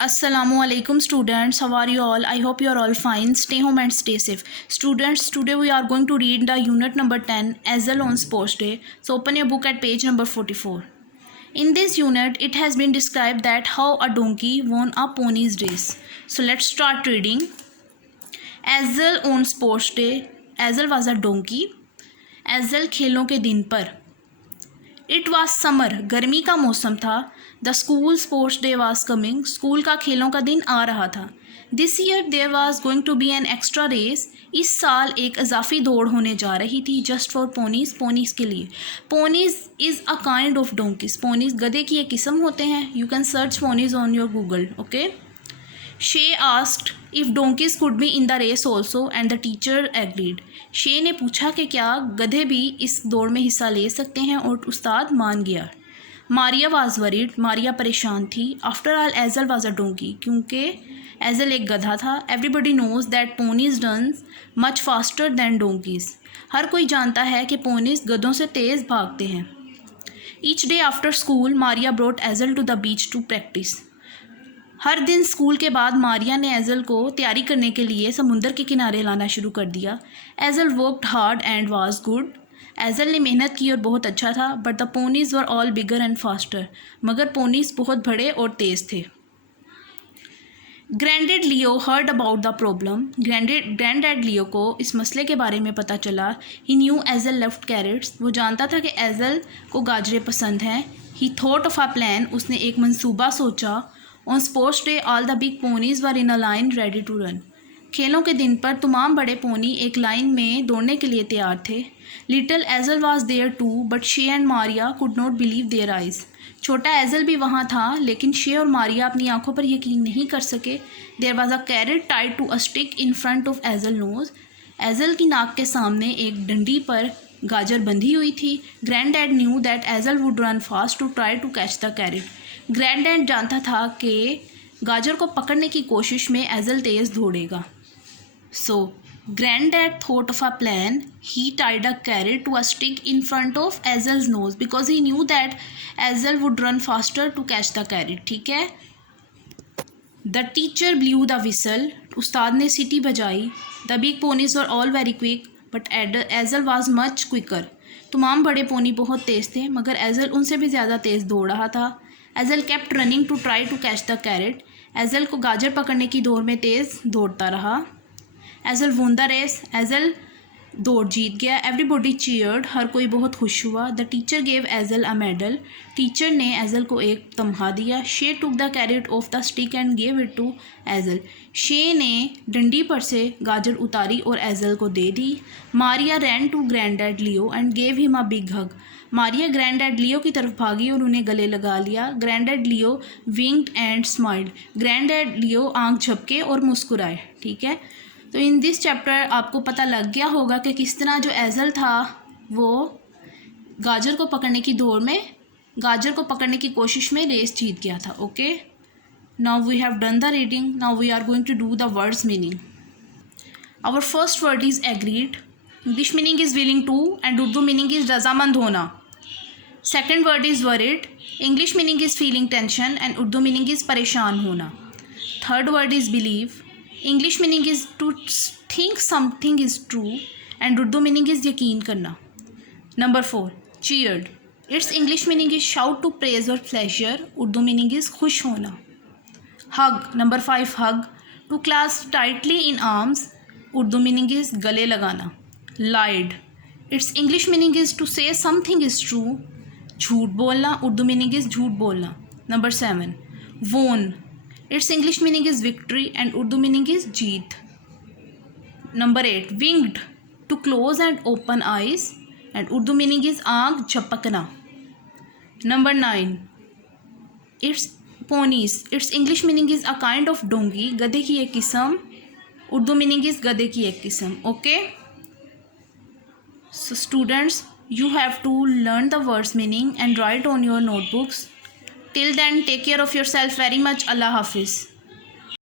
Assalamualaikum students, how are you all? I hope you are all fine. Stay home and stay safe. Students, today we are going to read the unit number 10, Ezel on Sports Day. So open your book at page number 44. In this unit, it has been described that how a donkey won a pony's race. So let's start reading. Ezel on Sports Day. Ezel was a donkey. Ezel खेलों के दिन पर. It was summer, गर्मी का मौसम था. The school sports day was coming, school का खेलों का दिन आ रहा था. This year there was going to be an extra race, इस साल एक इजाफी दौड़ होने जा रही थी. जस्ट फॉर पोनीज, पोनीज के लिए. Ponies is a kind of donkeys, ponies गधे की एक किस्म होते हैं. You can search ponies on your Google. Okay. She asked if donkeys could be in the race also and the teacher agreed. शे ने पूछा कि क्या गधे भी इस दौड़ में हिस्सा ले सकते हैं और उस्ताद मान गया. मारिया वाज वरीड, मारिया परेशान थी. After all Azel was a donkey, क्योंकि एजल एक गधा था. Everybody knows that ponies run much faster than donkeys, हर कोई जानता है कि पोनीज गधों से तेज़ भागते हैं. Each day after school Maria brought Azel to the beach to practise. हर दिन स्कूल के बाद मारिया ने एजल को तैयारी करने के लिए समुंदर के किनारे लाना शुरू कर दिया. Azel worked hard and was good, Azel ने मेहनत की और बहुत अच्छा था. But the ponies were all bigger and faster, मगर पोनीज बहुत बड़े और तेज़ थे. Grandad Leo heard about the problem, granddad Leo को इस मसले के बारे में पता चला. He knew Azel loved carrots, वो जानता था कि एजल को गाजरें पसंद हैं. He thought of a plan, उसने एक मंसूबा सोचा. On sports day all the big ponies were in a line ready to run, खेलों के दिन पर तमाम बड़े पोनी एक लाइन में दौड़ने के लिए तैयार थे. Little Angel was there too but she and Maria could not believe their eyes, छोटा एजल भी वहाँ था लेकिन शे और मारिया अपनी आंखों पर यकीन नहीं कर सके. There was a carrot tied to a stick in front of Angel nose, Angel की नाक के सामने एक डंडी पर गाजर बंधी हुई थी. ग्रैंड डैड न्यू दैट एजल would run fast to try to catch the carrot, grandad जानता था कि गाजर को पकड़ने की कोशिश में एजल तेज़ दौड़ेगा. So granddad thought of a plan. He tied a carrot to a stick in front of Azel's nose because he knew that एजल would run faster to catch the carrot. ठीक है. The teacher blew the whistle, उस्ताद ने सीटी बजाई. The big ponies were all very quick but Azel was much quicker, तमाम बड़े pony बहुत तेज़ थे मगर एजल उनसे भी ज़्यादा तेज़ दौड़ रहा था. Angel kept running to try to catch the carrot, Angel को गाजर पकड़ने की दौड़ में तेज़ दौड़ता रहा. एजल वॉन द रेस, एजल दौड़ जीत गया. एवरीबॉडी चीयर्ड, हर कोई बहुत खुश हुआ. द टीचर गेव एजल अ मेडल, टीचर ने एजल को एक तमगा दिया. She took the carrot off the stick and gave it to Angel, she ने डंडी पर से गाजर उतारी और एजल को दे दी. Maria ran to grandad Leo and gave him a big hug, Maria grandad Leo की तरफ भागी और उन्हें गले लगा लिया. Grandad Leo winked and smiled, grandad Leo आंख झपके और मुस्कुराए. ठीक है. तो इन दिस चैप्टर आपको पता लग गया होगा कि किस तरह जो एजल था वो गाजर को पकड़ने की दौड़ में गाजर को पकड़ने की कोशिश में रेस जीत गया था. Okay. Now we have done the reading. Now we are going to do the words meaning. Our first word is agreed, English meaning is willing to and Urdu meaning is रजामंद होना. Second word is worried, English meaning is feeling tension and Urdu meaning is परेशान होना. Third word is believe, English meaning is to think something is true and Urdu meaning is यकीन करना. Number 4 cheered, it's English meaning is shout to praise और pleasure, Urdu meaning is खुश होना. Hug, number 5 hug, to clasp tightly in arms, Urdu meaning is गले लगाना. Lied, it's English meaning is to say something is true, झूठ बोलना, Urdu meaning is झूठ बोलना. Number 7 won, it's English meaning is victory and Urdu meaning is जीत. Number 8 winked, to close and open eyes and Urdu meaning is आँख झपकना. Number 9 it's ponies, it's English meaning is a kind of donkey, गधे की एक किस्म, Urdu meaning is गधे की एक किस्म. Okay. So students, you have to learn the words meaning and write on your notebooks. Till then, take care of yourself very much. Allah Hafiz.